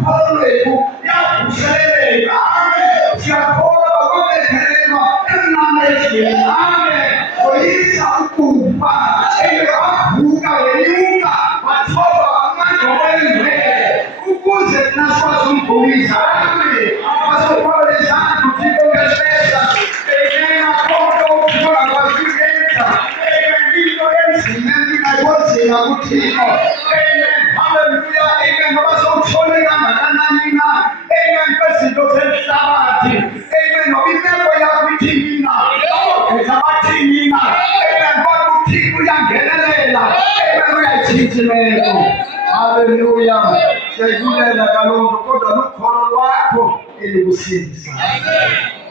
ukholo lwethu luyavuseleleka. Amen. Siyakholwa ukubethelelwa emnqamlezweni. Amen. Woyisa ukufa. Wavuka wenyuka wathoba amandla wengcwele ukuze thina sikwazi umbonisa. Amen. Wasophola izandla uThixo ngesheza. Amen. Akho uThixo akwazi ukuyenza. Amen. Into enzima engingayibonzima kuThixo. Amen. Hallelujah. Amen. Ngoba sowuthole kangakanani na. Amen. Kwezinto zomhlabathi. Amen. Ngoba imeko yakho ithini na. Ogeza bathini na. Amen. Kodwa uThixo uyangenelela. Amen. Uyayitshintsha imeko. Hallelujah. Siyayibulela kaloku kodwa lukholo lwakho elikusindisayo.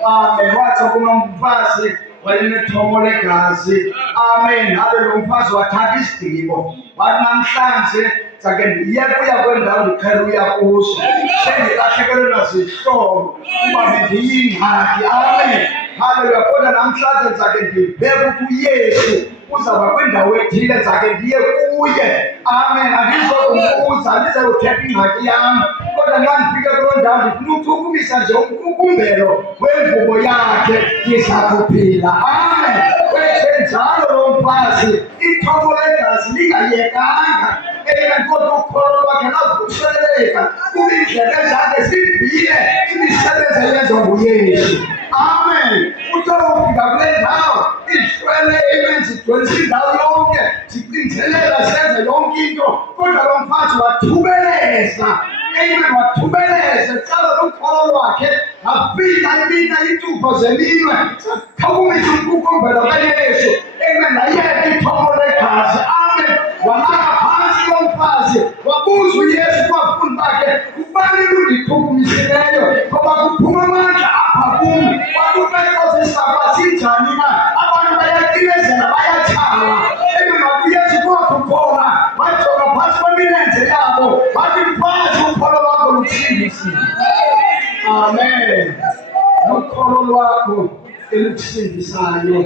Amen. Wathi kunomfazi wayenethomo legazi. Amen. Haleluya. Umfazi wathatha isigqibo wathi namhlanje sake ndiye kuya kwendawo ndiqhele uya kuso. Sengilahlekelwe nazihlobo kuba bendiyingxaki. Amen. Haleluya. Kodwa namhlanje sake ndibheke ukuthi uYesu uzaba kwindawo ethile sake ndiye kuye. Amen. Andizokumbuza andizokuthetha ingxaki yam kodwa xa ndifike kuloo ndawo ndifuna ukuchukumisa nje umqukumbelo wengubo yakhe ndiza kuphila. Amen. Wenze njalo lo mfazi ithomo legazi lingayekanga. Amen. Kodwa ukholo lwakhe lavuseleleka kuba iindlebe zakhe zivile imisebenzi eyenziwa nguYesu. Amen. Uthe ufika kule ndawo izishwele. Amen. Zigcwelisa indawo yonke zicinzelela zenze yonke into kodwa lo mfazi wathubeleza. Amen. Wathubeleza ecala lukholo lwakhe afika imina iintupho zeminwe zachukumisa umqukumbelo kaYesu. Amen. Layeka ithomo legazi. Amen. Walala phantsi lo mfazi wabuza uYesu kubafundi bakhe ubani lundichukumisileyo ngoba kuphuma amandla apha kum. Wathi uPetros isaba sinjani na abantu bayacinezela bayatshala. Amen. Wathi uYesu kodwa khona wajonga phantsi kwemilenze yabo wathi mfazi ukholo lwakho lukusindisile. Amen. Ukholo lwakho elikusindisayo.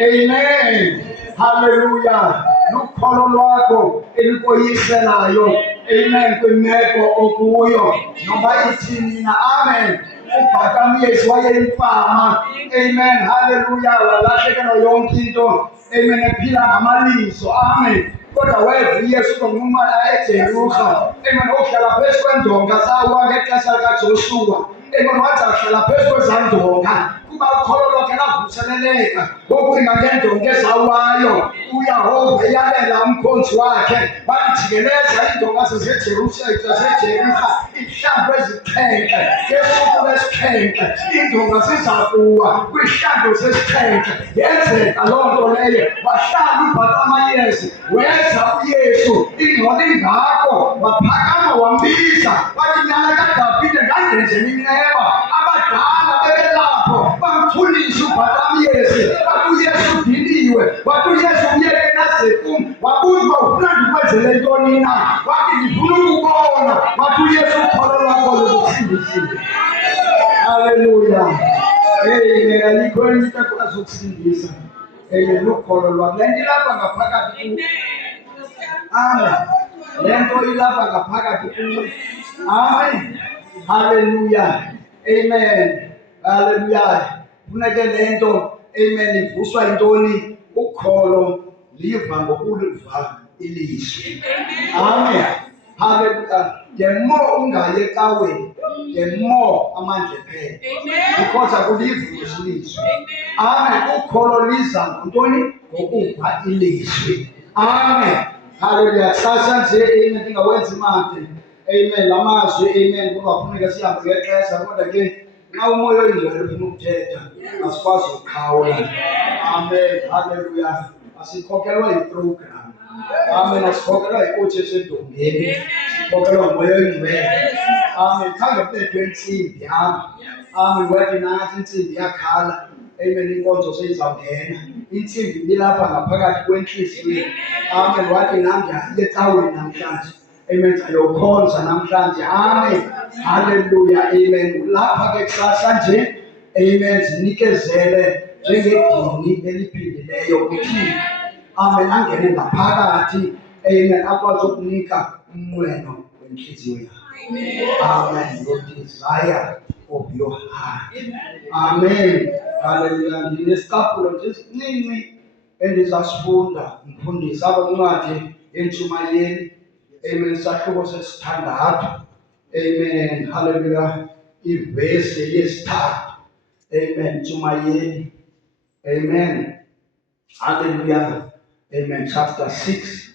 Amen. Hallelujah. Lukholo lwakho elikoyiselayo. Amen. Kwimeko okuyo noba ithini na. Amen. Ubhatami Yesu wayeyimfama. Amen. Hallelujah. Walahlekelwa yonke into. Amen. Ephila ngamalizo. Amen. Kodwa weva uYesu uzonquma eJerusha. Amen. Ohlala phezu kwendonga zawo ngexesha likaJoshua. Amen. Wathi ahlala phezu kwezandonga kuba ukholo lwakhe lavuseleleka. Ngoku ingangendonga ezawayo uYehova eyalela umkhonzi wakhe wathi jikeleza iindonga zaseJerusha ihlandlo ezixhenxe. Ngesuku lesi-7 iindonga ziza kuwa kwihlandlo sesi-7. Yenzeka loo nto leyo. Wahlala uBhathamayesu weza uYesu ingxolo ingako waphakama wambiza wathi nyana kaDavide ngandenzela inceba. Abadala bebelapho bamthulisa uBhathamayesu. Wathi uYesu udiniwe. Wathi uYesu uyeke naze kum. Wabuza uba ufuna ndikwenzele ntoni na. Wathi ndifuna ukubona. Wathi uYesu ukholo lwakho lukusindisile. Haleluya. Amen. Alikho enye into ekwazi ukusindisa. Amen. Lukholo lwakho. Le nto ilapha ngaphakathi kuwe. Amen. Le nto ilapha ngaphakathi kuwe. Amen. Haleluya. Amen. Haleluya. Funeke le nto amen ivuswa yintoni? Ukholo liva ngokuluva ilizwi. Amen. Haleluya. The more ungaye ecaweni, the more amandla ephela. Because akuliva ilizwi. Amen. Ukholo liza ngontoni? Ngokuva ilizwi. Amen. Haleluya. Sasa nje amen ingawenza imali. Amen. Lamazwi amen kuba kufuneka sihambe ngexesha kodwa ke nxa umoya oyingcwele ufuna ukuthetha asikwazi ukukhawula. Amen. Haleluya. Asikhokelwa yiprogram. Amen. Asikhokelwa yikothi esedongeni. Sikhokelwa ngumoya oyingcwele. Amen. Khange kubethwe intsimbi yami. Amen. Wathi nathi intsimbi yakhala. Amen. Inkonzo seyizawungena. Intsimbi ilapha ngaphakathi kwenhliziyo. Amen. Wathi nam ndiya ecaweni namhlanje. Amen. Sayokhonza namhlanje. Amen. Haleluya. Amen. Lapha ke kusasa nje. Amen. Zinikezele njengedini eliphindileyo kuthini. Amen. Angene ngaphakathi. Amen. Akwazi ukunika umnqweno wenhliziyo yakho. Amen. The desire of your heart. Amen. Hallelujah. Ndinesikapulo nje esiningi endizasifunda mfundisi abancwadi entshumayeli. Amen. Isahluko sesithandathu. Amen. Hallelujah. Ivesi yesithathu. Amen. Entshumayeli. Amen. Hallelujah. Amen. Chapter 6.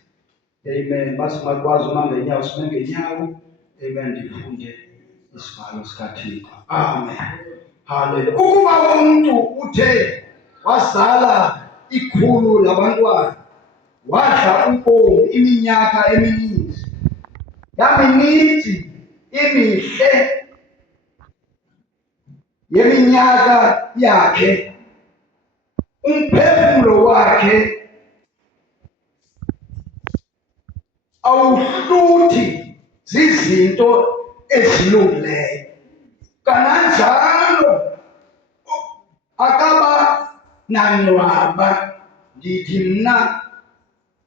Amen. Basi makwazi uma ngenyawo sime ngenyawo. Amen. Ndifunde isibalo sikaThixo. Amen. Hallelujah. Ukuba umuntu uthe wazala ikhulu labantwana, wadla ubomi iminyaka emininzi, yamininzi imihle yeminyaka yakhe, umphefumulo wakhe awuhluthi zizinto ezilungileyo, kananjalo akaba nanwaba. Ndithi mna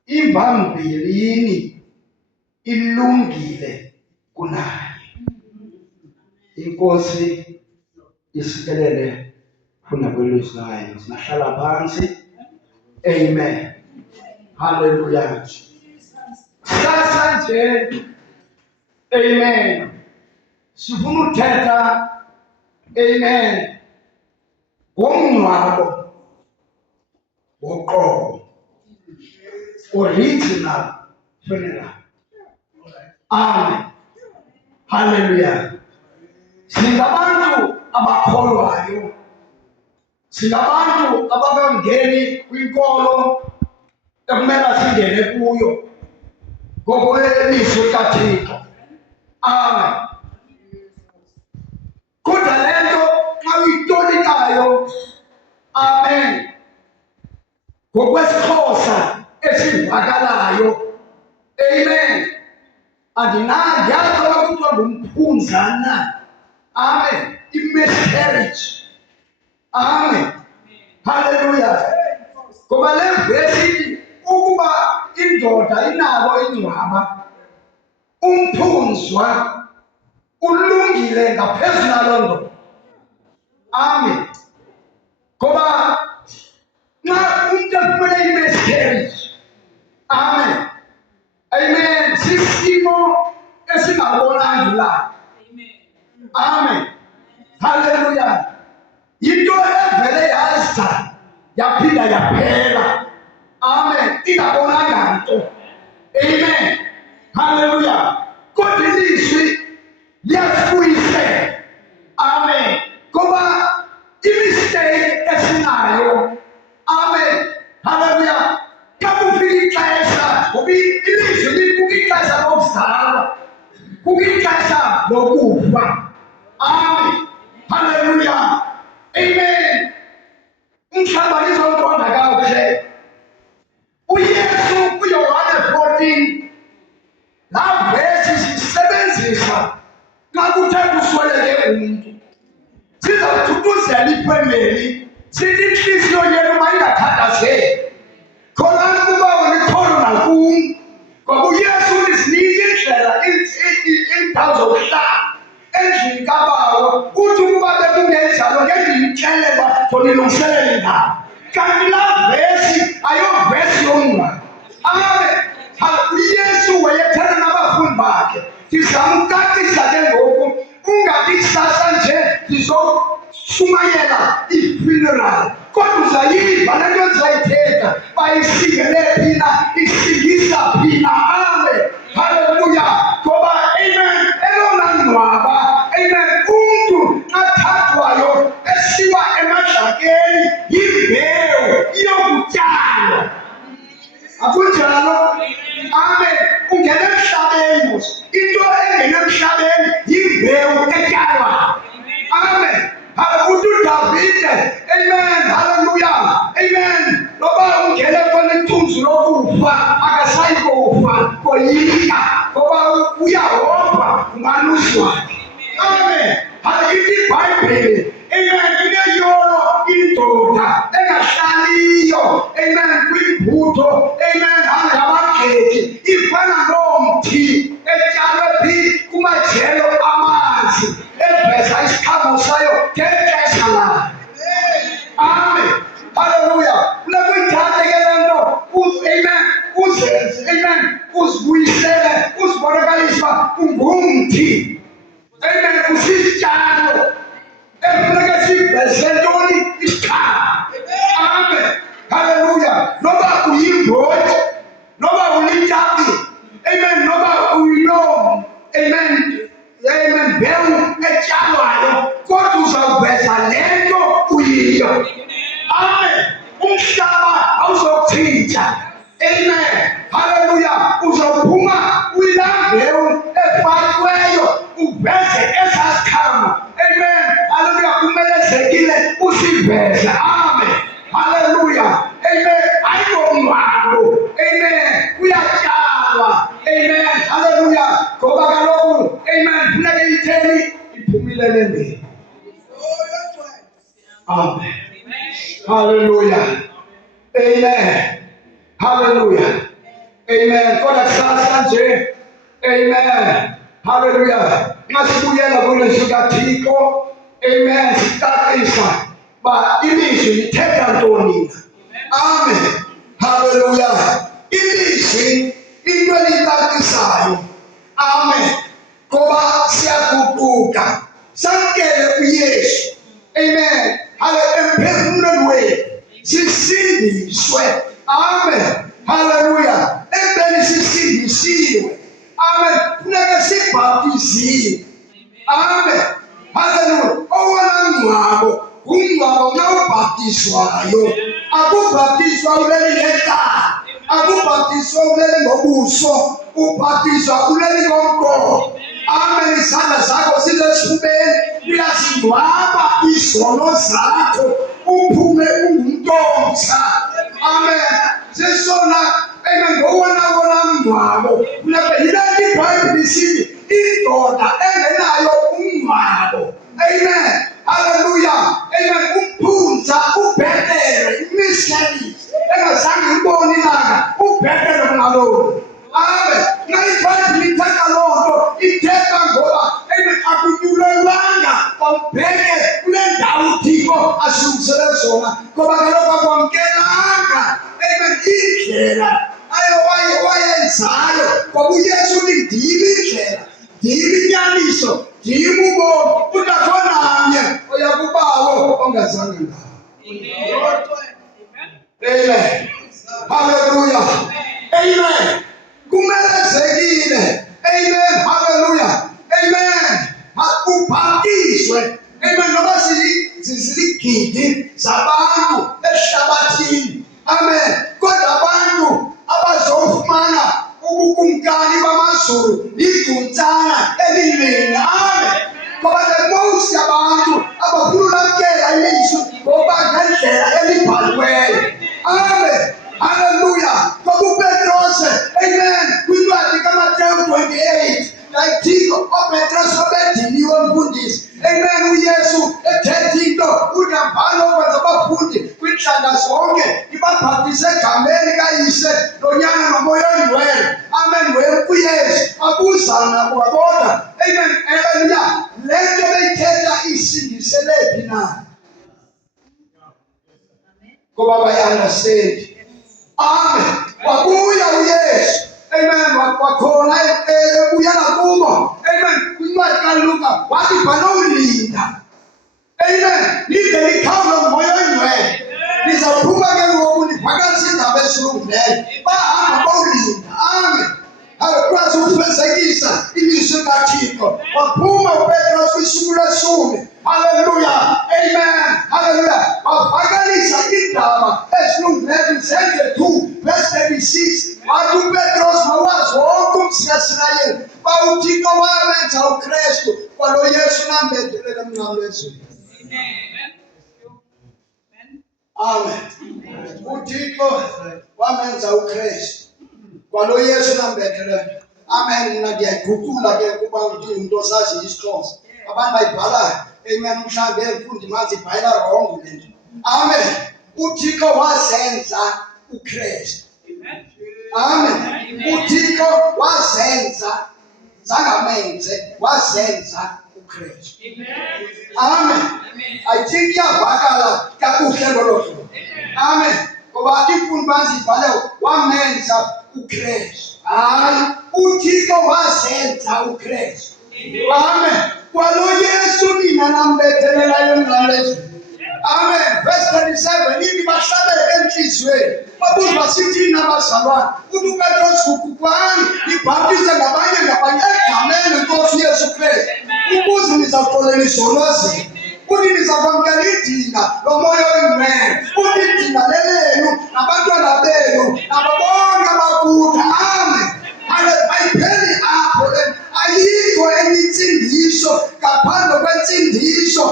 imbambilini ilungile kunaye. Inkosi isikelele funa kwelizwi layo. Singahlala phansi. Amen. Hallelujah. Sasa nje, amen, sifuna uthetha, amen, ngomngcwabo woqobo, original funeral. Amen. Hallelujah. Singabantu abakholwayo, singabantu abangangeni kwinkolo ekumele singene kuyo ngokwelizwi likaThixo. Amen. Kodwa lento xa uyitolikayo, amen, ngokwesiXhosa esivakalayo, amen, andinandiyazi kuthiwa ngumphunzana. Amen. I-miscarriage. Amen. Hallelujah. Ngoba le vesi ukuba indoda inalo ingcwaba, umphunzwa ulungile ngaphezu naloo ndoda. Amen. Ngoba nxa umntu efumene i-miscarriage, amen, amen, sisimo esingabonanga la. Amen. Hallelujah. Yinto evele yaza yaphinda yaphela. Amen. Ingabonanga nto. Amen. Hallelujah. Kodwa ilizwi liyasifuyisela. Amen. Ngoba imistake esinayo. Amen. Hallelujah. Kakufika ixesha, ngoba ilizwi libuka ixesha lokuzalwa, kuka ixesha lokufa. Amen. Hallelujah. Amen. Umhlaba lizoqonda kakuhle. uYesu kuYohane 14 la vesi sisebenzisa xa kuthe kusweleke umuntu. Sizawuthuthuzela ifemeli, sithi inhliziyo yenu mayingathathazeki. Khona kuba ulikholo nakum, ngoba uYesu uzinika indlela iindawo zokuhlala endlini kaBawo. Uthi ukuba bekungenjalo ngeke ndimxelele ndonilungiselele indawo. Kanti laa vesi ayovesi yomngcwabo. Amen. uYesu wayethanda nabafundi bakhe. Ndizamcacisa ke ngoku, ungathi kusasa nje ndizoshumayela i-funeral, kodwa uzayiva le nto ndizayithetha bayisingele phina, isingisa phina. Amen. Hallelujah. Ngoba amen, elona ngcwaba, amen, umntu athathwayo esiwa emadlakeni yimbewu iyokutyalwa. Akunjalo? Amen. Ungena emhlabeni, into engena emhlabeni yimbewu etyalwa. Amen. uDavide, amen, hallelujah, amen, noba ungene kwenithunzi lokufa akasayi kufa koyika, ngoba uyahomba umalusi wakhe. Amen. Ithi iBhayibhile, amen, ineyolo indoda engahlaliyo nayo, amen, kwimbutho, amen, angabageki, ifana nomthi etshalwe phi kumajelo amanzi, eveza isiqhamo sayo ngexesha layo. Amen. Hallelujah. Lekuyithathe ke le nto, amen, uzenze, amen, uzibuyisele, uzibonakalise uba ungumthi. Amen, usisityalo efuneka siveze ntoni? Isiqhamo. Amen. Hallelujah. Noba uyimbotyi, noba ulitapi, amen, noba uyiloo, amen, amen, mbewu etyalwayo, kodwa uzawuveza le nto uyiyo. Amen. Umhlaba awuzokutshintsha. Amen. Hallelujah. Uzawuphuma uyilaa mbewu efakiweyo, uveze esaa siqhamo. Amen. Hallelujah. Kumelezekile usiveze. Amen. Hallelujah. Amen. Ayingomngcwabo. Amen. Kuyatyalwa. Amen. Hallelujah. Ngoba kaloku, amen, funeka itheni? Iphumile le mbewu. Amen. Hallelujah. Amen. Hallelujah. Amen. Kodwa kusasa nje. Amen. Hallelujah. Nxa sibuyela kulizwi kaThixo, amen, sicacisa uba ilizwi lithetha ntoni. Amen. Hallelujah. Ilizwi into elicacisayo. Amen. Ngoba siyaguquka samkele uYesu. Amen. Emphefumulweni wethu sisindiswe. Amen. Hallelujah. Empeni sisindisiwe. Amen. Funeka sibhaptiziwe. Amen. Hallelujah. Owona mngcwabo ngumngcwabo xa ubhaptizwayo. Akubhaptizwa uleli ngecala, akubhaptizwa uleli ngobuso, ubhaptizwa uleli ngomqolo. Amen. Izandla zakho zisesifubeni, uyazingcwaba izono zakho, uphume ungumntu omtsha. Amen. Sesona, amen, ngowona mngcwabo. Yile nto iBhayibhile isithi indoda engenayo umngcwabo. Amen. Hallelujah. Amen. Umphunza ubhetere, imiscarriage engazange ibone ilanga, ubhetere kunaloo. Amen. Nxa iBhayibhile ithetha loo nto, ithetha ngoba, amen, akunyulelwanga bawubheke kule ndawo uThixo asilungisele zona, ngoba kaloku akwamkelanga, amen, indlela wayenzayo. Ngoba uYesu uthi ndim indlela, ndim inyaniso, ndim ubomi, kungekho namnye oya kuBawo ongazange ngawo. Amen. Hallelujah. Amen. Kumelezekile. Amen. Hallelujah. Amen. Ubhaptizwe. Amen. Noba zizigidi zabantu ehlabathini. Amen. Kodwa abantu abazofumana ubukumkani bamazulu liguntsana elinini. Amen. Ngoba the most yabantu abafuna ulamkela ilizwi ngoba ngendlela elibhaliweyo. Amen. Hallelujah. Ngoba uPetrose, amen, kwincwadi kaMateyu 28, Thixo oPetrose obediniwe mfundisi. Amen. UYesu ethetha into udambalo okwenza abafundi kwintlanga zonke, ibabhaptize egameni kaYise noNyana noMoya Oyingcwele. Amen. WeNkuYesu abuzana kwabona. Amen. Hallelujah. Le nto beyithetha isindiselephi na? Ngoba bayi-understand. Amen. Wabuya uYesu. Amen. Kwakhona ebuyela kubo. Amen. Kwincwadi kaLuka wathi banowulinda. Amen. Lide likhawule uMoya Oyingcwele. Lizawuphuma ke ngoku livakalishe iindaba ezilungileyo. Bahamba bawulinda. Amen. Akwazi ukufezekisa ilizwi likaThixo. Waphuma uPetrus kwisuku lesumi. Hallelujah. Amen. Hallelujah. Wavakalisa iindaba ezilungileyo zenze 2 verse 36. Wathi uPetrus mawazi wonke umzi kaIsrayeli uba uThixo wamenza uKristu kwalo Yesu nambethelela emnqamlezweni. Amen. uThixo wamenza uKristu kwalo Yesu nambethelela. Amen. Mna ndiyayiguqula ke kuba umuntu osazi isiXhosa. Abantu bayibhala, amen, mhlawumbe emfundi manzi ibhala wrong le nto. Amen. uThixo wazenza uKristu. Amen. uThixo wazenza zangamenze wazenza uKristu. Amen. I think iyavakala kakuhle ngolo hlobo. Amen. Ngoba imfundo bazibhale wamenza uKristu. Hayi, uThixo wazenza uKristu. Amen. Kwalo Yesu nina nambethelelayo ngalezo. Amen. Verse 27 ithi bahlabeke enhliziyweni. Babuza basithi nabazalwane, uthi uPetros ukubani ibhaptize ngabanye egameni leNkosi Yesu Kristu. Ukuze nizaqolela izolozelo. Uthi nizakwamkela idina lomoya oyingcwele. Uthi idina lelenu nabantwana benu nabo bonke abakude. Amen. Ayipheli apho ayikho enye insindiso ngaphandle kwensindiso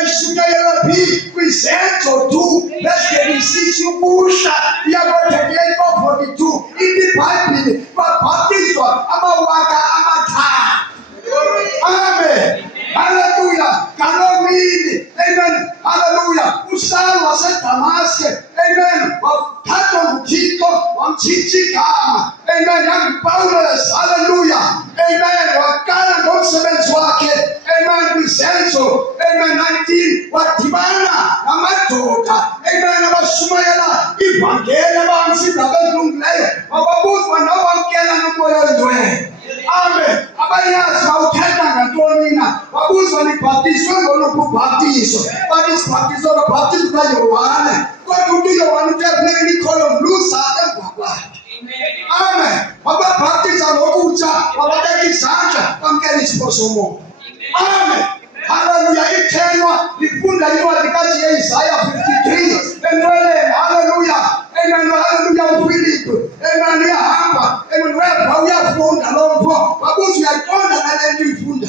eyisukela phi kwizenzo 2 verse 26 ukusha yakoDaniel 4:42 iBhayibhile babhaptizwa amawaka amathathu. Amen. Hallelujah. Kalomini. Amen. Hallelujah. uSaul waseDamaske. Amen. Waphathwa nguThixo wamtshintsha igama. Amen. yanguPawulos. Hallelujah. Amen. Waqala ngomsebenzi wakhe. Amen. Kwizenzo. Amen. 19 wadibana namadoda. Amen. abashumayela ivangeli abamsindaba ezilungileyo. Wababuzwa nawamkela nomoya oyingcwele. Amen. Abayazi bawuthetha ngantoni na? Babuzwa nibhaptizwe ngoluphi ubhaptizo? Bathi sibhaptizwe ngobhaptizo kaYohane. Kodwa uYohane uthe nikholwa mluza emva kwakhe. Amen. Wababhaptiza ngokutsha, wababeka izandla, bamkela isipho somoya. Amen. Hallelujah. Ithenwa lifunda incwadi kaIsaya 53 entweleni. Hallelujah. Amen. Hallelujah. uPhilip. Amen. Iyahamba. Amen. Wepha uyafunda lo mpho. Babuza uyayiqonda nale nto uyifunda.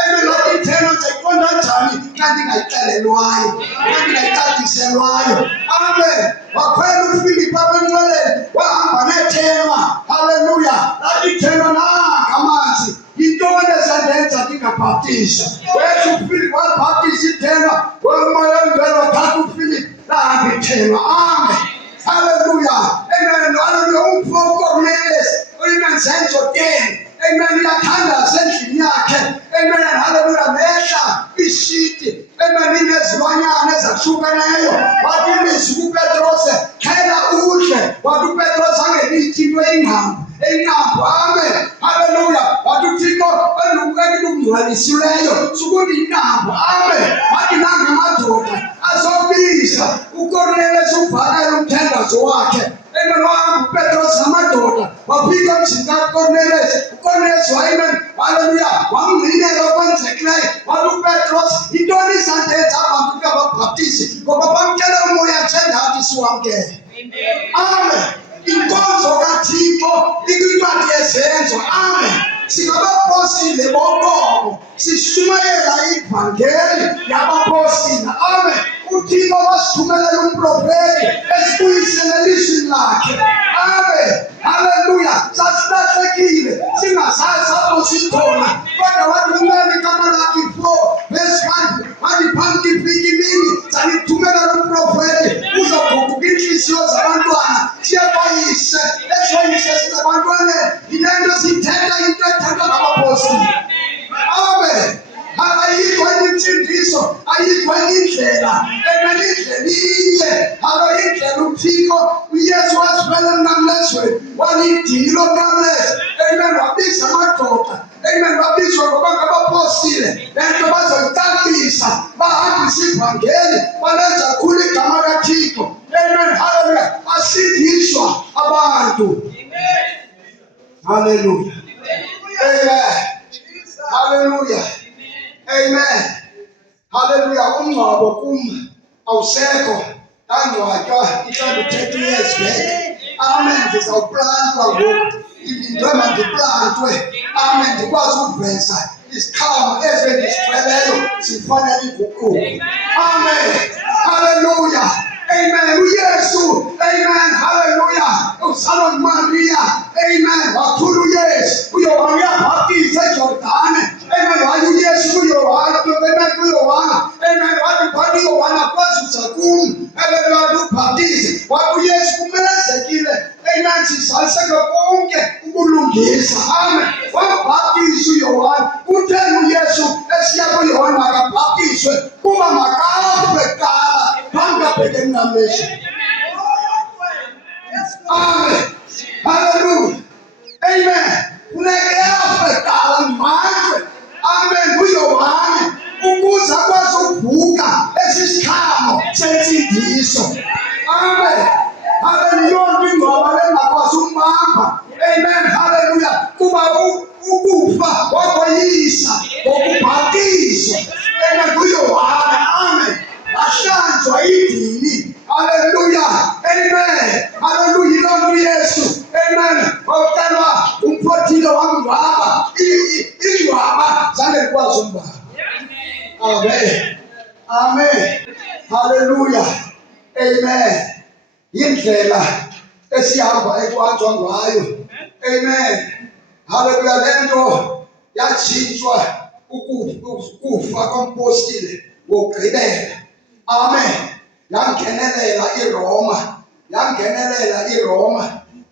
Amen. Loo ithenwa siyiqonda njani kanti ngayixelelwayo, kanti ngayicaciselwayo. Amen. Wakhwela uPhilip apha entweleni wahamba nethenwa. Hallelujah. Laa ithenwa nanga amanzi. Yintoni ezendenza ndingabhaptiza? Wethu uPhilip wabhaptiza ithenwa. Umoya oyingcwele wathatha uPhilip lahamba ithenwa. Amen. Hallelujah. Amen. Hallelujah. Umfo uCornelius uyimenzenzo 10. Amen. Uyathandaza endlini yakhe. Amen. Hallelujah. Mehla ishiti. Amen. Inezilwanyana ezahlukeneyo. Wathi ilizwi kuPetros, khela udle. Wathi uPetros angelithi into eyingqambo. Amen. Hallelujah. Wathi uThixo engilungcwelisileyo sukuthi ingqambo. Amen. Wathi nanga amadoda azobiza uCornelius ubhakela umthandazo wakhe. Amen. Wahamba uPetros namadoda wafika emzini kaCornelius. uCornelius amen. Hallelujah. Wamngqinela okwenzekileyo. Wathi uPetros, intoni izandenza abantu ngababhaptizi? Ngoba bamkela umoya njengathi siwamkele. Amen. Inkonzo kaThixo ikwincwadi yezenzo. Amen. Singabapostile boqobo sishumayela ivangeli yabapostile. Amen. uThixo wasithumelela umprofeti esibuyisele elizwini lakhe. Amen. Hallelujah. Sasilahlekile singazazi apho sikhona, kodwa wathi kumele kaMalaki 4 verse 1 wathi phambi ifika imini sanithumelela umprofeti uzoguquka inhliziyo zabantwana siyabayise ezoyise sinabantwana yinento sithetha into ethandwa ngabapostile. Amen. Ayikho enye imfundiso, ayikho enye indlela. Amen. Indlela inye. Indlela uThixo uYesu wasifela emnqamlezweni walidilo emnqamlezweni. Amen. Wabiza amadoda. Amen. Wabizwa ngoba ngabapostile. Lento bazoyicacisa bahambisa ivangeli balenza khulu igama kaThixo. Amen. Hallelujah. Asindiswa abantu. Hallelujah. Amen. Hallelujah. Amen. Hallelujah. Umngcwabo kum awusekho. Angcwatywa mhlawumbe 30 years back. Amen. Ndizawuplantwa ngoku. Ndilindwe mandiplantwe. Amen. Ndikwazi ukuveza isiqhamo ezendisithweleyo zifanele iguquko. Amen. Hallelujah. Amen. uYesu. Amen. Hallelujah. Usana Maria. Amen. Wakhulu uYesu. uYohane uyabhaptiza eJordani. Amen. Wathi uYesu kuYohane. Amen. kuYohane. Amen. Wathi uYohane akwazi uza kum. Hallelujah. uzaliseke konke ukulungisa. Amen. Wabhaptizwa uYohane, kutheni uYesu esiya kuYohane makabhaptizwe? Kuba makafe kuqala phambi kabhekeni namehlo. Amen. Hallelujah. Amen. Funeke afe kuqala manje. Amen. UYohane ukuze akwazi ukubhuka esi sikhamo sensindiso. Amen. Hallelujah. Ingcwaba lengakwazi umbamba. Amen. Hallelujah. Kuba ukufa wakoyisa ngokubhaptizwa. Amen. UYohane. Amen. Ahlanzwa idini. Hallelujah. Amen. Hallelujah. Ilonto uYesu. Amen. Wawucelwa umphotile wangcwaba. Ingcwaba zange likwazi umbamba. Amen. Amen. Hallelujah. Amen. Indlela esihamba ekwanjwa ngayo. Amen. Hallelujah. Lento yatshintshwa ukufa kompostile wokugqibela. Amen. Yangenelela iRoma.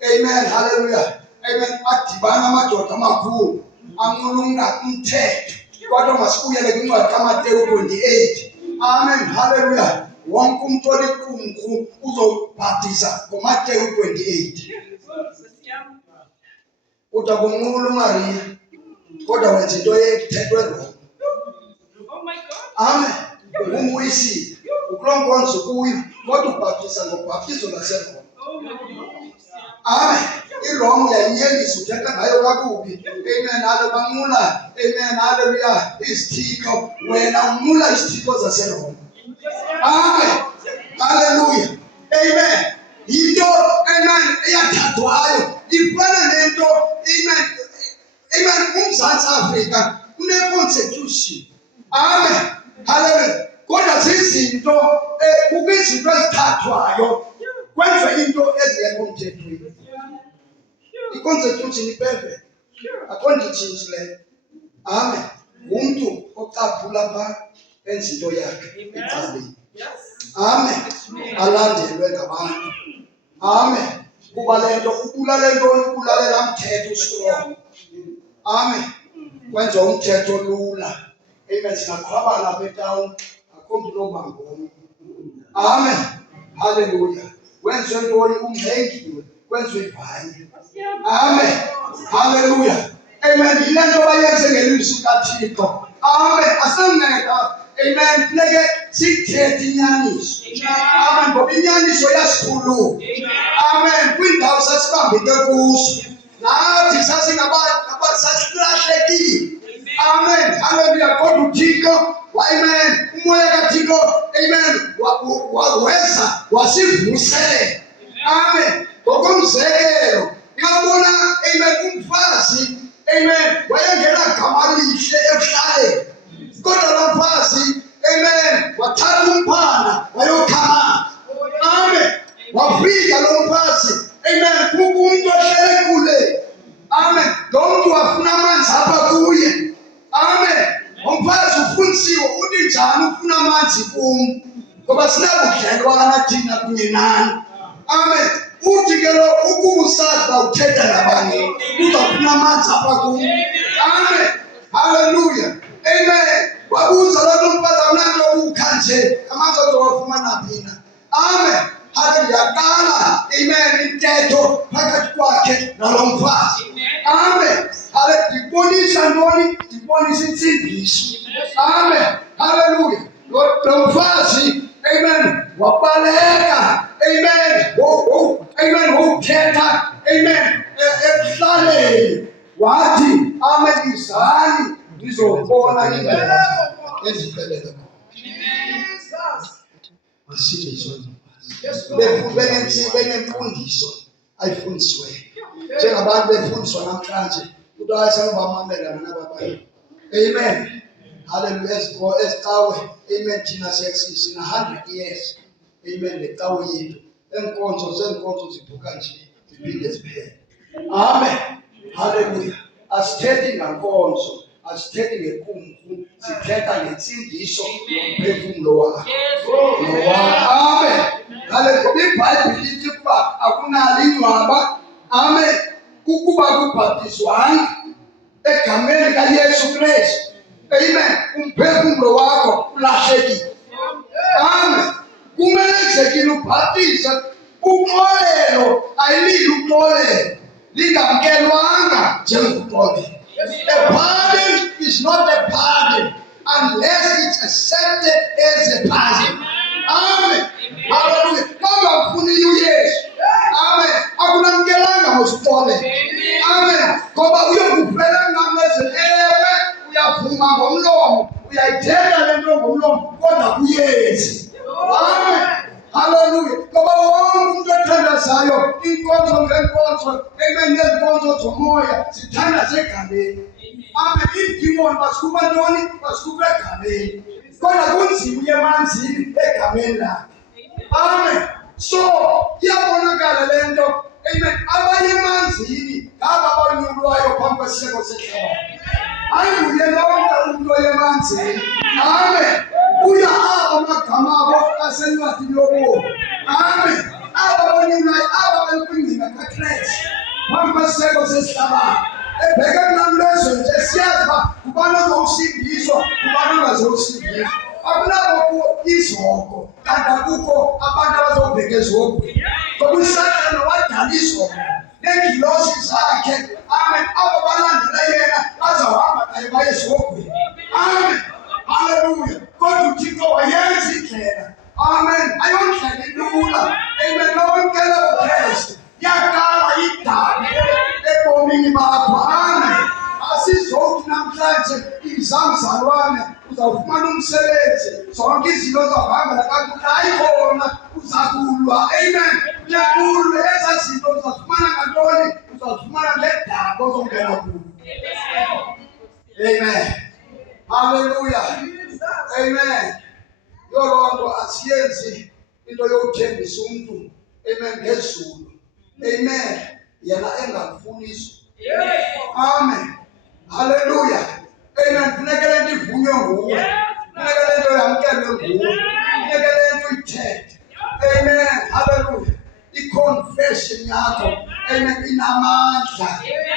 Amen. Hallelujah. Amen. Adibana amadoda amakhulu anqulunga umthetho. Kodwa masibuyele kwincwadi kaMateyu 28. Amen. Hallelujah. Wonke umuntu oliqumrhu uzobhaptiza ngoMateyu 28. Uthi akunqula uMariya, kodwa wenza into ethethwe Roma. Amen. Ungumuyisile, ukulonkonzo kuyo, kodwa ubhaptiza ngobhaptizo laseRoma. Amen. iRoma yayiyelisa uthetha ngayo kakubi. Amen. Hallelujah. Banqula. Amen. Hallelujah. Isithixo, wena unqula isithixo zaseRoma. Amen. Hallelujah. Amen. Yinto amen eyathathwayo ifana nento amen uMzantsi Afrika une-constitution. Amen. Hallelujah. Kodwa zizinto kukho izinto ezithathwayo kwenziwe into ezingekho mthethweni. I-constitution ipheve akho nto itshintshileyo. Amen. Ngumntu ocaphula phaa enza into yakhe ecaleni. Amen. Alandelwe ngabantu. Amen. Kuba le nto ubulale ntoni? Ubulalela mthetho strong. Amen. Kwenziwa umthetho lula. Amen. Singaqhwabana apha etawuni, akho mntu nobamba omnye. Amen. Hallelujah. Kwenziwe ntoni? Ungxengiwe, kwenziwe ivanye. Amen. Hallelujah. Amen. Yile nto bayenze ngelizwi likaThixo. Amen. Asemnceda. Amen. Funeke sithethe inyaniso. Amen. Ngoba inyaniso yasikhulula. Amen. Kwiindawo sasibambeke kuzo, nathi sasilahlekile. Amen. Hallelujah. Kodwa uThixo, amen, umoya kaThixo, amen, weza wasivuselela. Amen. Ngokomzekelo, uyabona, amen, umfazi, amen, wayengena gama lihle ekuhlaleni, kodwa lo mfazi, amen, wathatha umphana wayokhama. Amen. Wafika lo mfazi, amen, kukho umuntu ohlele kule. Amen. Lo mntu wafuna amanzi apha kuye. Amen. Umfazi ufunisiwe, uthi njani ufuna amanzi kum? Ngoba sinabudlelwana thina kunye nani. Amen. Uthi ke lo ukuba usazi uba uthetha nabani, uzawufuna amanzi apha kum. Amen. Hallelujah. Amen. Wabuza lo nto umfazi, awunanto ukukha nje, amanzi azowafumana phi na? Amen. Hallelujah. Yaqala, amen, intetho phakathi kwakhe nalo mfazi. Amen. Hallelujah. Ndibonisa ntoni? Ndibonisa intsindiso. Amen. Hallelujah. Lo mfazi, amen, wabaleka. Amen. Amen. Wokuthetha, amen, ekuhlaleni. Wathi, amen, izani ndizobona indlela eziphelele. Masindiswe. Benemfundiso ayifundisiweyo. Njengabantu befundiswa namhlanje, ukuthi ayisebamamela nababayo. Amen. Hallelujah. Ezicawe, amen, thina sina 100 years. Amen. Lecawe yethu zenkonzo zibhuka nje ziphinde ziphele. Amen. Hallelujah. Asithethi ngankonzo, asithethi ngequmrhu, sithetha ngensindiso yomphefumulo wakho. Amen. Hallelujah. IBhayibhile lithi ukuba akunalo ingcwaba Amen. Ukuba kubhaptizwanga egameni kaYesu Kristu. Amen. Umphefumulo wakho ulahlekile. Amen. Kumele ubhaptize uxolelo ayilili uxolelo lingamkelwanga njengoxolelo. A pardon is not a pardon unless it's accepted as a pardon. Amen. Hallelujah. Kama mfuni uYesu. Amen. Akunamkelanga ngosixolelo. Amen. Ngoba uyokuvela ngamese ewe uyavuma ngomlomo uyayithetha lento ngomlomo kodwa kuYesu. Amen. Hallelujah. Ngoba wonke umuntu othandazayo inkonzo ngenkonzo, amen, nezinkonzo zomoya zithanda zegameni. Amen. Idimoni basikhupha ntoni? Basikhupha egameni. Kodwa kunzima uye emanzini egameni lakhe. Amen. So iyabonakala lento. Amen. Abanye emanzini ngaba abanyulwayo phambi kwesiseko sehlabathi. Ayinguye lonke umuntu oyemanzini. Amen. Kuya aba amagama abo asencwadini yobomi. Amen. Aba banyulwayo, aba bekwingcina kaKristu phambi kwesiseko sehlabathi. Ebheke namlezo nje siyazi uba kubani ozosindiswa, kubani ongazosindiswa. Akunabo izoko kanti akukho abantu abazobheka ezokweni. Ngoba uSathane wadala izoko nengilosi zakhe. Amen. Abo balandela yena bazawuhamba naye baye ezokweni. Amen. Hallelujah. Kodwa uThixo wayenza indlela. Amen. Ayondlela ilula. Amen. Lonke loKristu yaqala idala ebomini bakho. Amen. Asizothi namhlanje izamzalwane uzawufumana umsebenzi, zonke izinto zahamba kakuhle, ayikhona uzakulwa. Amen. Uyakulwa ezaa zinto uzazifumana ngantoni? Uzazifumana ngedaba ozongena kulo. Amen. Hallelujah. Amen. Yoloo nto asiyenzi into yokuthembisa umuntu, amen, ngezulu. Amen. Yena engakufuniso. Amen. Hallelujah. Amen. Funeka le nto ivunywe nguwe. Funeka le nto yamkelwe nguwe. Funeka le nto ithethe. Amen. Hallelujah. I-confession yakho, amen, inamandla.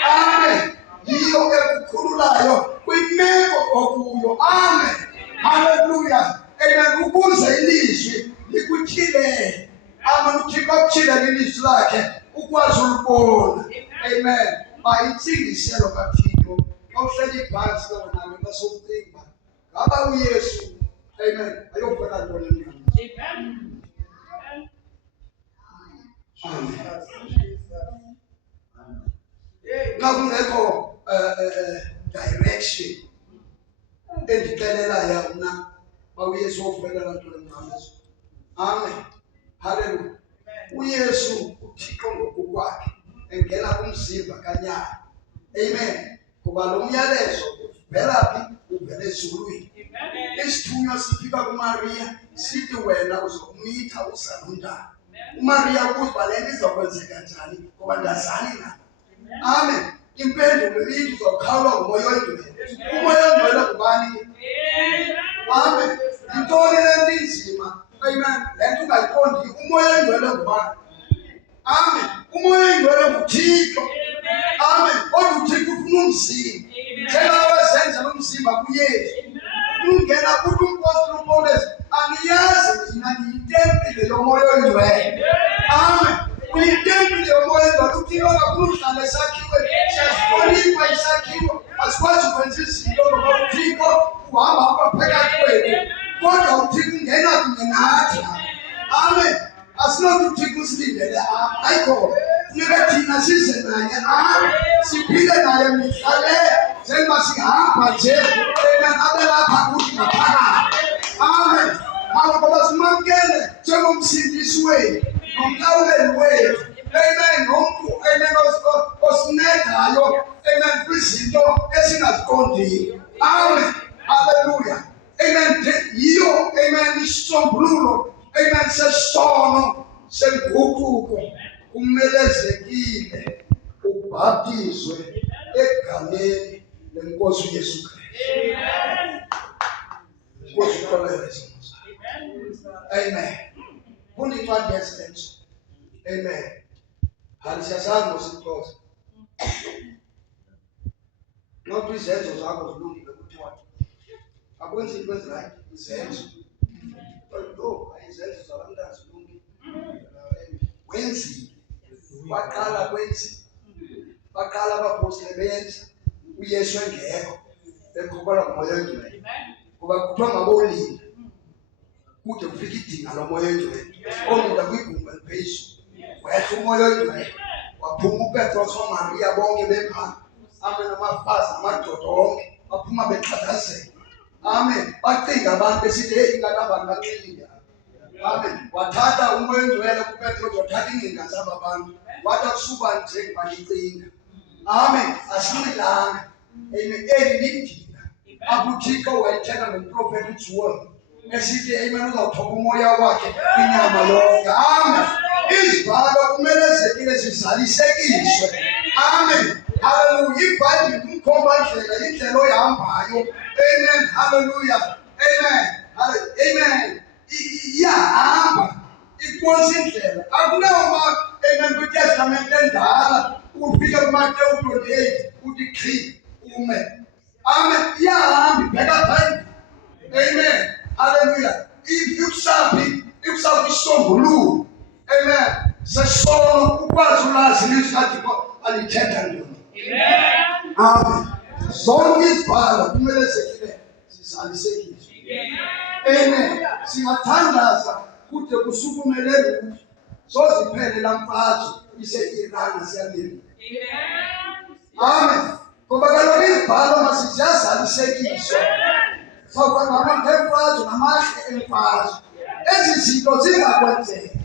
Amen. Yiyo ekukhululayo kwimeko okuyo. Amen. Hallelujah. Amen. Ukuze ilizwi likutyhilele. Amen. uThixo akutyhilele ilizwi lakhe ukwazi ulibona. Amen. Bayintsingiselo kaThixo. Xa uhleli phantsi nawe basokucinga ngaba uYesu, amen, ayovela ntoni emntwini. Amen. Xa kungekho direction endixelelayo mna uba uYesu ovela ntoni emntwini. Amen. Hallelujah. uYesu uThixo ngokukwakhe engena kumzimba kanyana. Amen. Kuba lo myalezo uvela phi? Uvela ezulwini. Isithunywa sifika kuMariya sithi wena uzokumitha uzalumntana. uMariya uba le nto izokwenzeka njani ngoba ndazani na. Amen. Impendulo ithi uzawukhawulwa ngumoya oyingcwele. Umoya oyingcwele ngubani? Amen. Yintoni le nto inzima? Amen. Le nto ungayiqondi. Umoya oyingcwele ngubani? Amen. Umoya oyingcwele nguThixo. Amen. Kodwa uThixo ufuna umzimba. Njengoba wazenzela umzimba kuYesu. Ungena kuthi umpostoli uPaulus angiyazi mina ngiyitempile yomoya oyingcwele. Amen. Uyitempile yomoya oyingcwele. uThixo akafuna uhlala esakhiweni. Siyasihlonipha isakhiwo. Asikwazi ukwenza izinto ngoba uThixo uhamba apha phakathi kwethu. Kodwa uThixo ungena kunye nathi. Amen. Asinothi uThixo usilindele apha. Ayikho. Funeka thina size naye apha. Siphile naye mihla le. Njengoba sihamba nje. Amen. Abe lapha kuthi ngaphakathi. Amen. Ngoba simamkele njengomsindisi wethu nomlawuleli wethu. Amen. Nomntu, amen, osinedayo, amen, kwizinto esingaziqondiyo. Amen. Hallelujah. Amen. Yiyo, amen, isisombululo, amen, sesono senguquko kumelezekile ubhaptizwe egameni lenkosi uYesu Kristu. Nkosi uxolele izono zakho. Amen. Kunencwadi yezenzo. Amen. Hali siyasazi ngosixhosa. Nothi izenzo zakho zilungile kuthiwa akwenzi into ezirayi izenzo. No, izenzo zabantwana zilungile. Wenzile. Baqala kwenzi. Baqala abapostile benza. uYesu engekho bekhokelwa ngumoya oyingcwele kuba kuthiwa mabolinda kude kufika idinga lomoya oyingcwele olinda kwigumbi eliphezulu wehla umoya oyingcwele waphuma uPetros noMaria bonke bepha amen nabafazi namadoda onke baphuma bexhathazela amen bacinga abantu besithi hey ingane abantu bancelile amen wathatha umoya oyingcwele kuPetros wathatha ingcinga zaba bantu wathi akusuba nje ngibalicinga amen asimilanga amen elidinga akuthixo wayithetha nomprofeti uJoel esithi amen uzawuthoba umoya wakhe inyama yonke amen izibalo kumele zekile zizalisekiswe amen haleluya iBhayibheli umkhomba indlela oyihambayo amen haleluya amen amen iyahamba ikubonisa indlela akunoma amen kwiTestament endala ufike kuMateyu 28 uthi qhi ume amen iyahamba ibheka phambili amen haleluya ikusaphi isombululo amen sesono ukwazi ulazi ilizwi kaThixo alithetha ntoni amen zonke izibalo kumele zekile zizalisekiswe amen singathandaza kude kusukumele ukuthi soziphele lamfazo ise-Iran siyalini amen ngoba kaloku izibhalo masiziyazalisekiswa sawukwangama emfazo namahle emfazo ezi zinto zingakwenzeka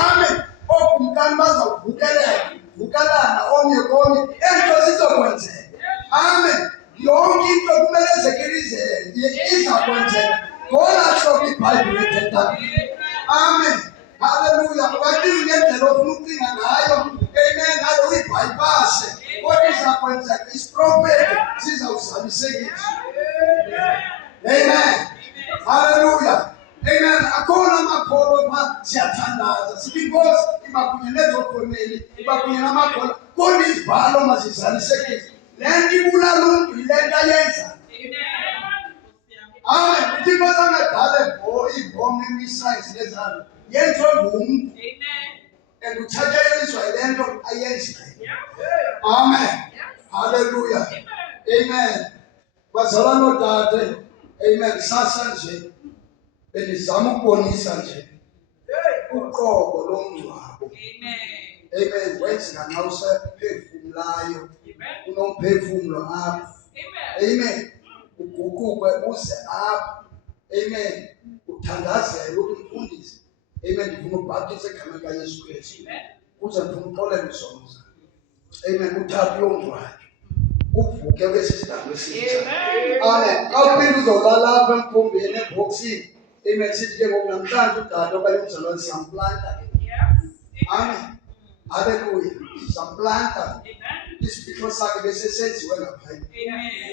amen okumkani bazawuvukelana omnye komnye ezinto zizokwenzeka amen yonke into kumele zekilizele izakwenzeka ngolaa hlobo iBhayibheli ethetha amen haleluya wathi ngendlela ofuna ukucinga ngayo amen halo uyibhayipase kodwa izakwenzeka isiprofeti sizawuzalisekiswa amen haleluya amen akhona amakholwa pha siyathandaza sithi inkosi iba kunye nezokhoneli iba kunye namakholwa kodwa izibhalo mazizalisekiswe le nto ibulala umntu yile nto ayenza amen uthixo sangadala iibhombu imissiles lezalo yenziwe ngumntu and uthatshelelizwa yile nto ayenzileyo amen haleluya amen bazala notate amen sasa nje bendizama ukubonisa nje uqobo lomngcwabo amen wenzeka nxa usephefumulayo unomphefumulo apha amen uguquke uze apha amen uthandazele ukuthi mfundisi amen ndifuna ukubhaptiza egameni likaYesu Kristu kuze ndifuna uxolele izono zam amen uthathe uyongcwatywa uvuke kwesi sidalwa esitsha amen awuphinde uzolala apha emkhumbeni ebhoksini amen sithi ke ngoku namhlanje udade okanye umzalwane samplanta amen haleluya samplanta isifihlo sakhe besesenziwe ngaphandle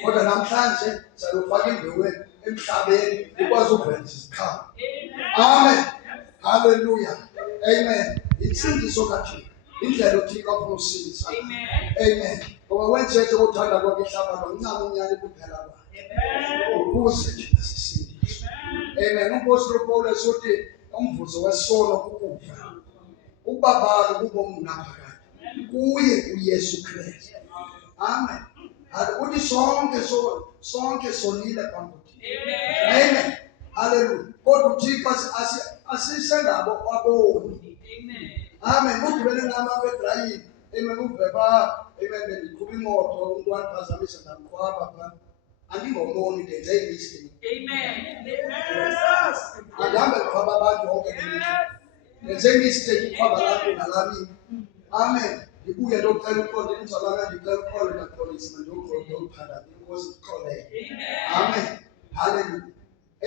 kodwa namhlanje salufaka imbewu emhlabeni ukwazi ukwenza iziqhamo amen haleluya amen insindiso kaThixo indlela uThixo afuna usindisa amen ngoba wenzethe uthanda kwakhe ihlabathi uncane unyani kuphela kwakhe ukuze thina sisindiswe amen umpostoli Paulus uthi umvuzo wesono kukufa ubabalo kubomu naphakade kuye uYesu Kristu amen uthi sonke sonile phambi amen haleluya kodwa uThixo asisengabo aboni amen udibene nama bedrayini amen uveba amen bendiqhuba imoto umuntu wangiphazamisa ndamqhwaba pha andingomoni ndenze imistake andihambe ndiqhwaba abantu bonke ndenze imistake uqhwaba lapho nalami amen ndibuye ndocela uqonde umzalwane ndicela uqonde ndaxolisa ndiyokuphala inkosi ixolele amen haleluya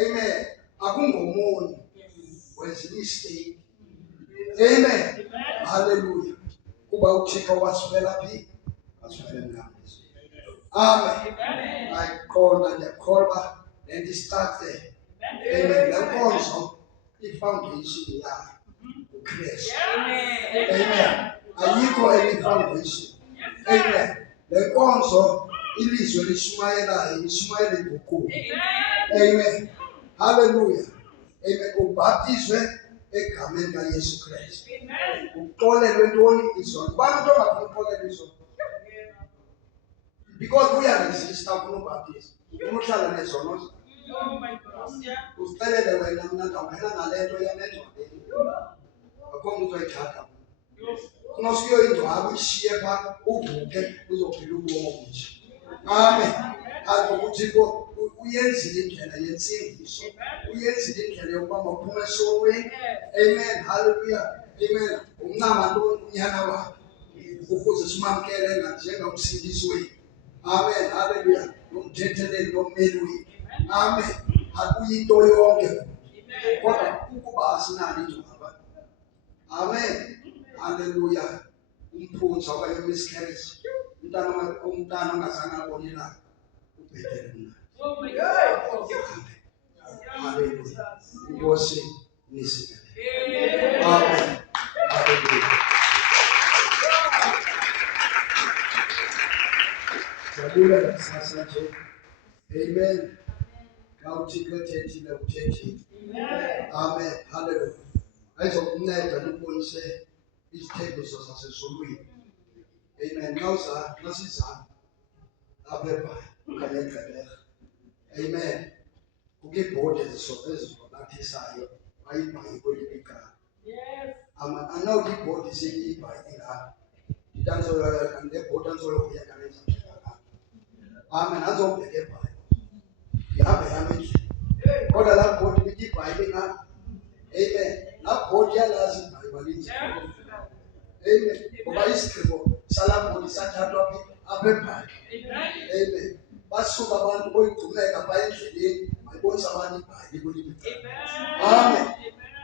amen akungomoni wenza imistake amen haleluya kuba uThixo wasifela phi wasifela ngamazwi amen ayiqonda ndiyakholwa and start there amen lenkonzo ifoundation yayo uKristu amen ayikho enye foundation. Amen. Le nkonzo ilizwe lishumayelayo lishumayela inguquko. Amen. Hallelujah. Amen. Ubhaptizwe egameni likaYesu Kristu. Uxolelwe ntoni izono? Abantu abafuna uxolelwa izono. Because uyaresista kunobhaptizo. Unohlala nezono. Uzixelele wena mna ndawungena nale nto yanethwa. Akho umuntu oyithatha. Kunosuke indwabu ishiye pha uvuke uzophila ubomi obutsha. Amen. Akuthiko uyenzile indlela yensindiso. Uyenzile indlela yokuba mawuphume esonweni. Amen. Hallelujah. Amen. Umncama ntoni unyana wakhe ukuze simamkele njengomsindisi wethu. Amen. Hallelujah. Nomthetheleli nommeli wethu. Amen. Akuyinto yonke kodwa ukuba asinalo indaba. Amen. Hallelujah. Umphunza okanye miscarriage. Umntana ongazange abone la ubhetele mna. Hallelujah. Inkosi nisikele. Amen. Hallelujah. Jabula sasa nje. Amen. Kawuthixo ethethile uthethile. Amen. Hallelujah. Ayizokunceda ukubonise isithembiso sasezulwini. Amen. Nasiza apha eBhayibhile ngegqibela. Amen. Kukho iibhodi ezizolathisayo ayibhayibhile igama. Yes. Anawuthi iibhodi ziyibhayibhile ngapha. Itanzo nebhodi anzoyokuya kanenza. Amen. Azobheka eBhayibhile. Ihambe yami. Kodwa la bhodi ibhayibhile ngapha. Amen. La bhodi yalazi iBhayibhile. Amen. Ngoba isigqibo salapho lisathathwa apha eBhayibhile. Amen. Basuka abantu boyigcumeka bayendleleni bayibonisa abantu iBhayibhile. Amen.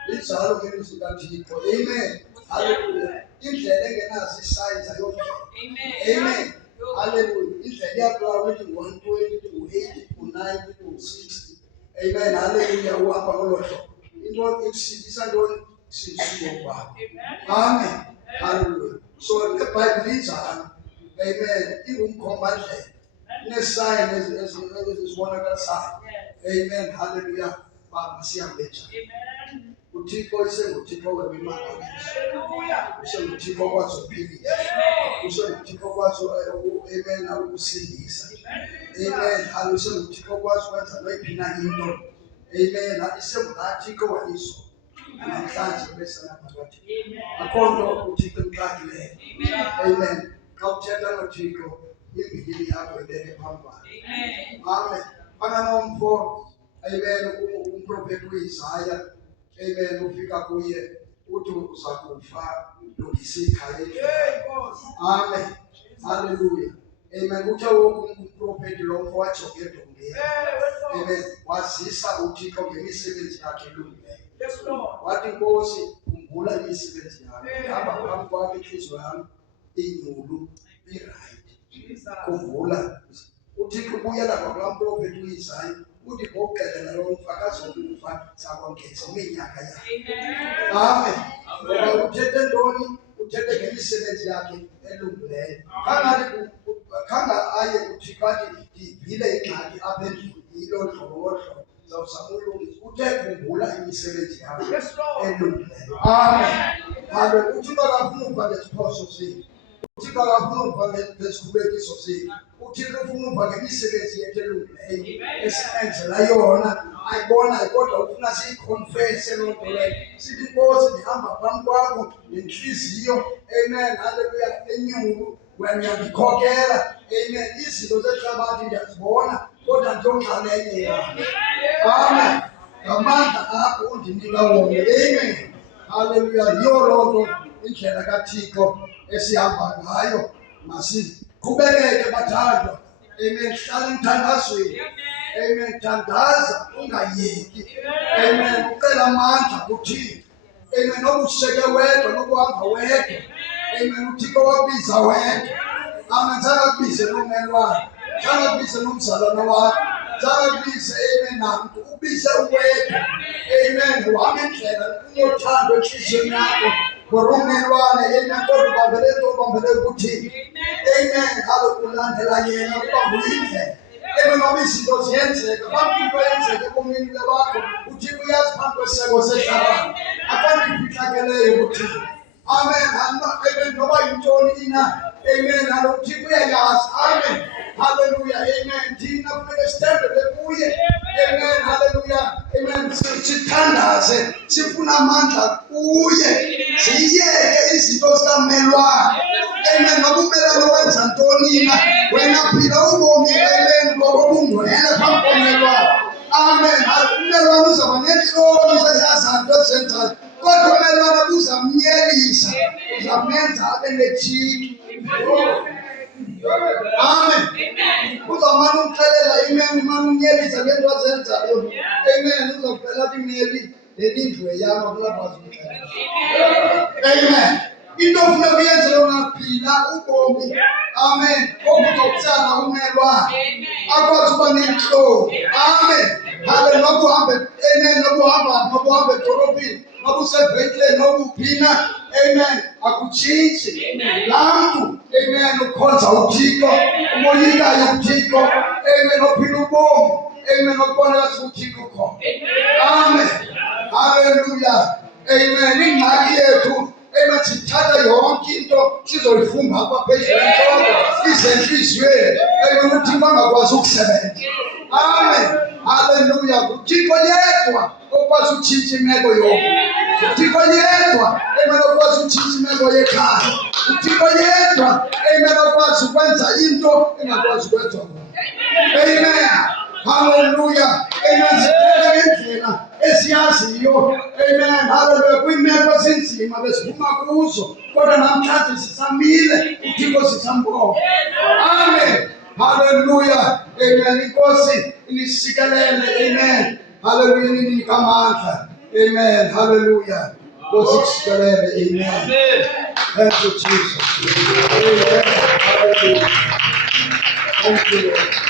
Linjalo ke ilizwi likaThixo. Amen. Hallelujah. Indlela engenazo isigns ayondlela. Amen. Hallelujah. Indlela yakuwa 120 to 80 to 90 to 60. Amen. Hallelujah. Uhamba ngolo hlobo. Into ekusindisa ntoni? Sindisiwe kwakho. Amen. Hallelujah. So iBhayibhile injalo. Amen. Ingumkhomba ndlela. Inesign ezibonakalisayo. Amen. Hallelujah. Baba sihambe njani. Amen. uThixo isenguThixo wemimangaliso. Hallelujah. UsenguThixo okwazi ukuphilisa. UsenguThixo okwazi amen ukusindisa. Amen. Hallelujah. UsenguThixo okwazi ukwenza noyiphi na into. Amen. IsenguThixo wayizolo. Namhlanje besana phakathi. Akho nto uThixo emqadileyo. Amen. Xa uthetha noThixo imbilini yakho ibeke phambi kwakhe. Amen. Fana nomfo. Amen. Umprofeti uIsaya. Amen. Ufika kuye uthi uza kufa lungisa ikhaya lethu. Amen. Hallelujah. Amen. Uthe umprofeti lo mfo wajonge edongeni. Amen. Wazisa uThixo ngemisebenzi yakhe elungileyo. Yes Lord. Wathi Nkosi khumbula imisebenzi yakho. Hamba phambi kwakhe inhliziyo yami inyulu iright. Khumbula. uThixo ubuyela kwakula mprofeti uIsaya. Uthi ngokuqelela lo mfakazi wokufa sakwangeza iminyaka yakhe. Amen. Ngoba uthethe ntoni? Uthethe ngemisebenzi yakhe elungileyo. Khanga aye kuThixo athi ndibhile ingxaki apha endlini yilo hlobo zawusamulungisa. Uthe khumbula imisebenzi yakhe elungileyo. Amen. Hallelujah. uThixo akafuna ukuba nesiphoso sethu. uThixo akafuna ukuba nesikhubekiso sethu. uThixo ufuna ukuba ngemisebenzi yethu elungileyo esenzela yona ayibona kodwa ufuna siyiconfess loo nto leyo. Sithi Nkosi ndihamba phambi kwakho nenhliziyo. Amen. Hallelujah. Enyulu wena ndikhokela. Amen. Izinto zehlabathi ndiyazibona kodwa ndiyonxalenye yayo. Amen. Ngamandla akho undinika wona. Amen. Hallelujah. Yiyo loo nto indlela kaThixo esihamba ngayo. Masiqhubekeke bathandwa. Amen. Hlala emthandazweni. Amen. Thandaza ungayeki. Amen. Ucela amandla kuThixo. Amen. Nokushiyeke wedwa nokuhamba wedwa. Amen. uThixo wabiza wedwa. Amen. Zangakubize nommelwane. Zangakubize nomzalwane wakho. Zangakubize amen namntu. Ubize wedwa. Amen. Uhamba indlela unothando enhliziyweni yakho. ngorumelwane amen kodwa bambele to bambele kuthini amen akulandela yena kuba nguyindlela amen ngoba izinto ziyenzeka abantu into yenzeka ebomini bakho uthixo uyazi phambi kweseko sehlabathi akho ifihlakeleyo kuthixo amen amen noba yintoni ina amen halo uthixo uyayazi amen hallelujah amen thina kufanele sithembele kuye amen hallelujah amen sithandaze sifuna amandla kuye siyeke izinto zikamelwane amen noba umelwane wenza ntoni na wena phila ubomi amen ngokobungcwele phambi komelwane amen umelwane uzaba nentloni zezazanto ezenzayo kodwa umelwane uzamnyelisa uzamenza abe nejiki amen uzamane umxelela amen umane umnyelisa ngento azenzayo amen uzavela imeli lelindlu eyama kulapha zimxelela amen into ofuna kuyenze yona phila ubomi amen okuzokutsala umelwane akwazi uba nentloni amen hale nokuhambe amen nokuhamba edolophini noba usevenkileni noba uphina amen akutshintshi laa mntu amen ukhonza uthixo umoyikayo uthixo amen ophila ubomi amen okubona ngathi uthixo khona amen haleluya amen ingxaki yethu amen sithatha yonke into sizoyifumba apha phezulu entloko izentliziyweni amen uthixo angakwazi ukusebenza amen haleluya uthixo yedwa okwazi utshintsha imeko yomntu uthixo yedwa amen okwazi utshintsha imeko yekhaya uthixo yedwa amen okwazi ukwenza into engakwazi ukwenziwa ngumuntu amen haleluya amen sithetha ngendlela esiyaziyo amen haleluya kwiimeko ezinzima besiphuma kuzo kodwa namhlanje sisamile uthixo sisambonga amen haleluya amen inkosi inisikelele amen haleluya ininike amandla amen haleluya inkosi kusikelele amen thank you Jesus amen haleluya thank you Lord.